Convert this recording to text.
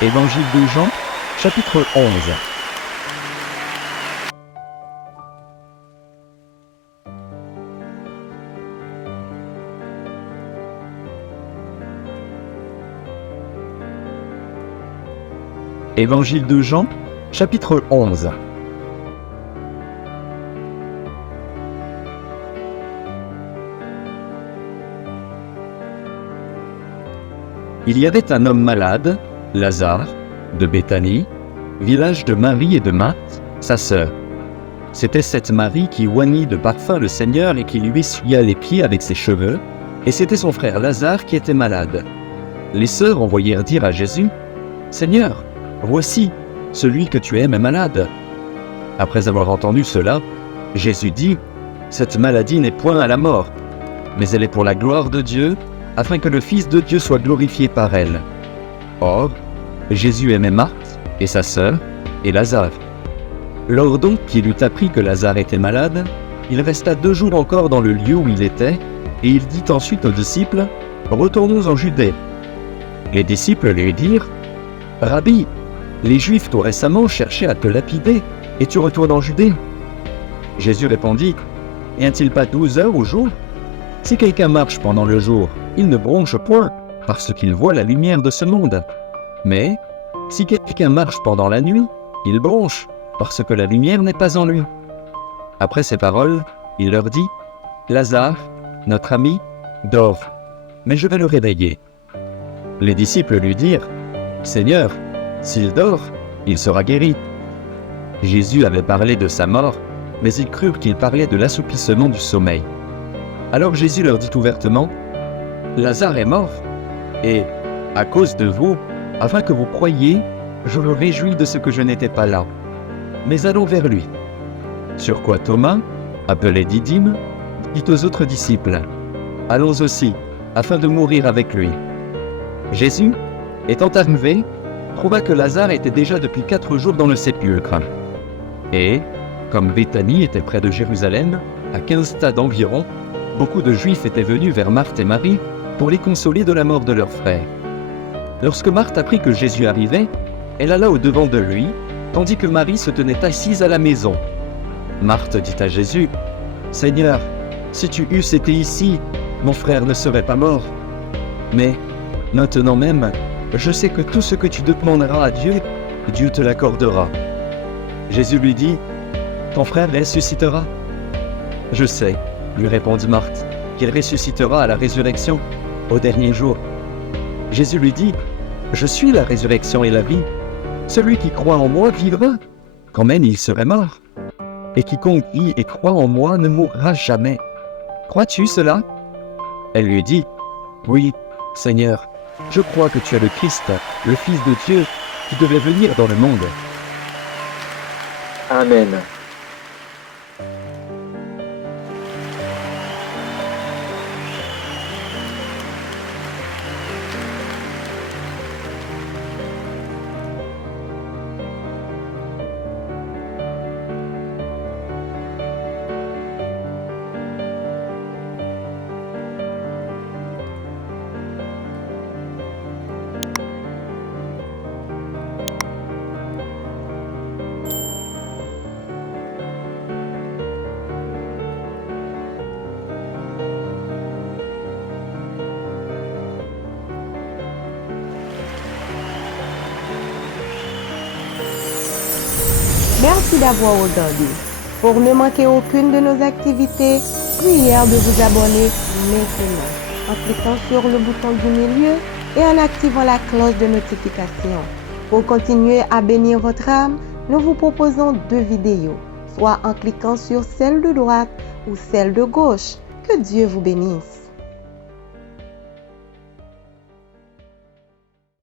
Évangile de Jean, chapitre 11. Évangile de Jean, chapitre 11. Il y avait un homme malade, Lazare, de Béthanie, village de Marie et de Marthe, sa sœur. C'était cette Marie qui oignit de parfum le Seigneur et qui lui essuya les pieds avec ses cheveux, et c'était son frère Lazare qui était malade. Les sœurs envoyèrent dire à Jésus, « Seigneur, voici, celui que tu aimes est malade. » Après avoir entendu cela, Jésus dit, « Cette maladie n'est point à la mort, mais elle est pour la gloire de Dieu, afin que le Fils de Dieu soit glorifié par elle. » Or, Jésus aimait Marthe et sa sœur et Lazare. Lors donc qu'il eut appris que Lazare était malade, il resta 2 jours encore dans le lieu où il était, et il dit ensuite aux disciples, « Retournons en Judée. » Les disciples lui dirent, « Rabbi, les Juifs t'ont récemment cherché à te lapider, et tu retournes en Judée. » Jésus répondit, « Y a-t-il pas 12 heures au jour? Si quelqu'un marche pendant le jour, il ne bronche point, parce qu'il voit la lumière de ce monde. Mais si quelqu'un marche pendant la nuit, il bronche, parce que la lumière n'est pas en lui. » Après ces paroles, il leur dit, « Lazare, notre ami, dort, mais je vais le réveiller. » Les disciples lui dirent, « Seigneur, s'il dort, il sera guéri. » Jésus avait parlé de sa mort, mais ils crurent qu'il parlait de l'assoupissement du sommeil. Alors Jésus leur dit ouvertement, « Lazare est mort, et, à cause de vous, afin que vous croyiez, je me réjouis de ce que je n'étais pas là. Mais allons vers lui. » Sur quoi Thomas, appelé Didyme, dit aux autres disciples, « Allons aussi, afin de mourir avec lui. » Jésus, étant arrivé, trouva que Lazare était déjà depuis 4 jours dans le sépulcre. Et, comme Béthanie était près de Jérusalem, à 15 stades environ, beaucoup de Juifs étaient venus vers Marthe et Marie pour les consoler de la mort de leur frère. Lorsque Marthe apprit que Jésus arrivait, elle alla au-devant de lui, tandis que Marie se tenait assise à la maison. Marthe dit à Jésus, « Seigneur, si tu eusses été ici, mon frère ne serait pas mort. Mais, maintenant même, je sais que tout ce que tu demanderas à Dieu, Dieu te l'accordera. » Jésus lui dit, « Ton frère ressuscitera. » « Je sais, lui répondit Marthe, qu'il ressuscitera à la résurrection, au dernier jour. » Jésus lui dit, « Je suis la résurrection et la vie. Celui qui croit en moi vivra, quand même il serait mort. Et quiconque vit et croit en moi ne mourra jamais. Crois-tu cela ?» Elle lui dit, « Oui, Seigneur, je crois que tu es le Christ, le Fils de Dieu, qui devait venir dans le monde. » Amen. Merci d'avoir regardé. Pour ne manquer aucune de nos activités, prière de vous abonner maintenant en cliquant sur le bouton du milieu et en activant la cloche de notification. Pour continuer à bénir votre âme, nous vous proposons 2 vidéos, soit en cliquant sur celle de droite ou celle de gauche. Que Dieu vous bénisse.